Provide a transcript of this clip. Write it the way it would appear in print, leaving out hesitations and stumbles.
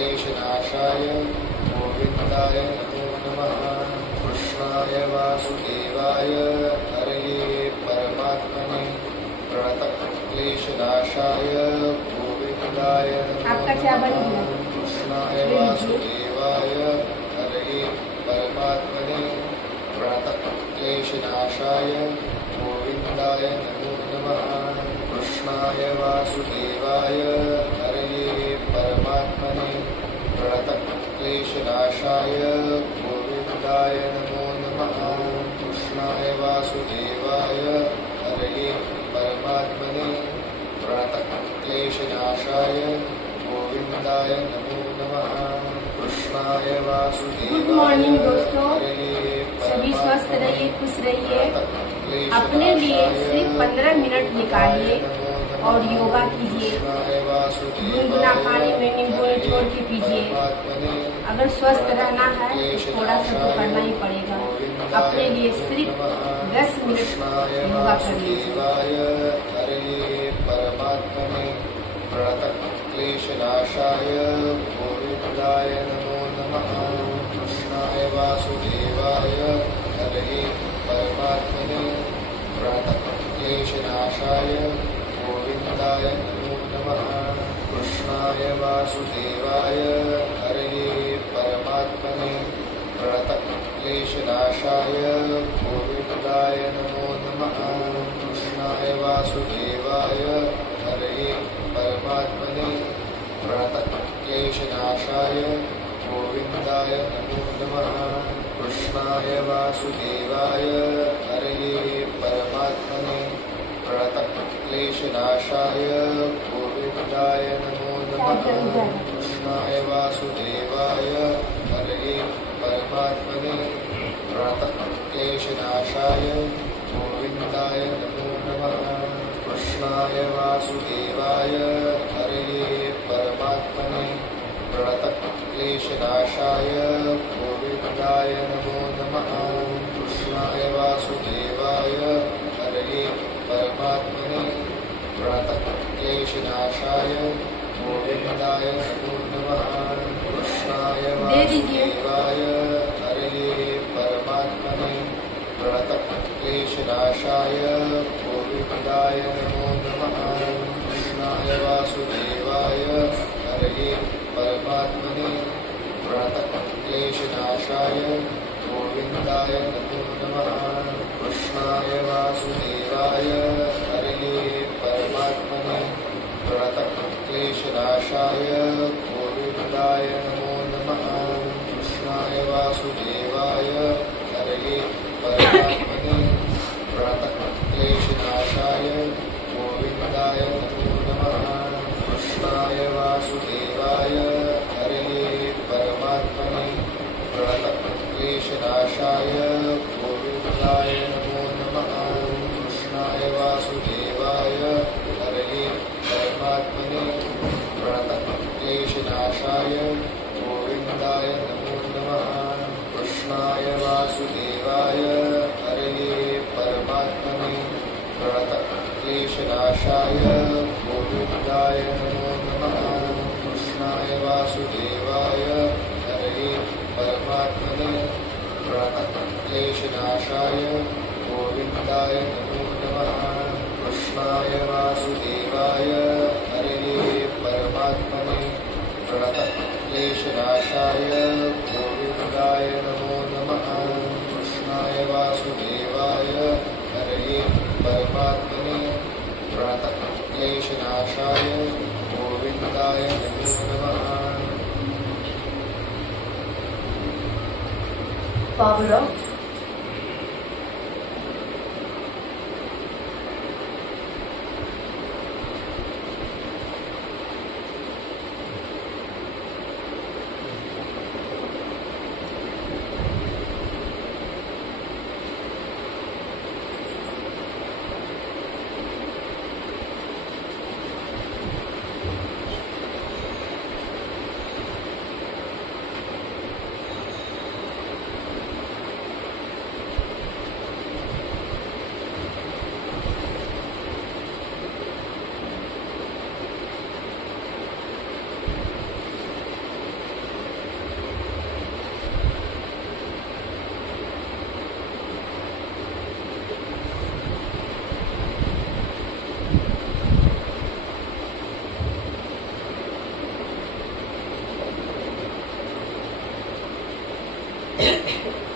क्लेशनाशाय गोविन्दाय नमो नमः। कृष्णाय वासुदेवाय हरये परमात्मने प्रणतक्लेशनाशाय गोविन्दाय नमो नमः। कृष्णाय वासुदेवाय हरये परमात्मने प्रणतक्लेशनाशाय गोविन्दाय नमो नमः। कृष्णाय वासुदेवाय हरये परमात्मने प्रणतक्लेशनाशाय गोविन्दाय नमो नमः। कृष्णाय वासुदेवाय हरये परमात्मने प्रणतक्लेशनाशाय गोविन्दाय नमो नमः। कृष्णाय वासुदेवाय। गुड मॉर्निंग दोस्तों, सभी स्वस्थ रहिए, खुश रहिए। अपने लिए सिर्फ 15 मिनट निकालिए और योगा कीजिए। गुनगुना पानी में नींबू निचोड़ के पीजिए। अगर स्वस्थ रहना है तो थोड़ा सा तो करना ही पड़ेगा। अपने लिए सिर्फ 10 मिनट योगा कर लीजिए। प्रणतक्लेशनाशाय गोविन्दाय नमो नमः। कृष्णाय वासुदेवाय हरये परमात्मने प्रणतक्लेशनाशाय गोविन्दाय नमो नमः। कृष्णाय वासुदेवाय हरये परमात्मने प्रणतक्लेशनाशाय गोविन्दाय नमो नमः। कृष्णाय वासुदेवाय हरये परमात्मने प्रणतक्लेशनाशाय गोविन्दाय नमो नमः। कृष्णाय वासुदेवाय हरये परमात्मने प्रणतक्लेशनाशाय गोविन्दाय नमो नमः। कृष्णाय वासुदेवाय हरये परमात्मने प्रणतक्लेशनाशाय गोविन्दाय नमो नमः। कृष्णाय वासुदेवाय हरये परमात्मने प्रणतक्लेशनाशाय गोविन्दाय नमो नमः। कृष्णाय वासुदेवाय हरये परमात्मने प्रणतक्लेशनाशाय गोविन्दाय नमो नमः। कृष्णाय वासुदेवाय हरये परमात्मने प्रणतक्लेशनाशाय गोविन्दाय नमो नमः। कृष्णाय वासुदेवाय हरये परमात्मने प्रणतक्लेशनाशाय गोविन्दाय नमो नमः। कृष्णाय वासुदेवाय हरये परमात्मने प्रणतक्लेशनाशाय गोविन्दाय नमो नमः। कृष्णाय वासुदेवाय हरये परमात्मने प्रणतक्लेशनाशाय गोविन्दाय नमो नमः। कृष्णाय वासुदेवाय हरये परमात्मने प्रणतक्लेशनाशाय गोविन्दाय नमो नमः। कृष्णाय वासुदेवाय हरये परमात्मने प्रणतक्लेशनाशाय गोविन्दाय नमो नमः। कृष्णाय वासुदेवाय हरये परमात्मने प्रणतक्लेशनाशाय गोविन्दाय नमो नमः। कृष्णाय वासुदेवाय हरये परमात्मने प्रणतक्लेशनाशाय गोविन्दाय नमो नमः। कृष्णाय वासुदेवाय हरये परमात्मने प्रणतक्लेशनाशाय गोविन्दाय नमो नमः। कृष्णाय वासुदेवाय हरये परमात्मने प्रणतक्लेशनाशाय गोविन्दाय नमो नमः। Power of नमः।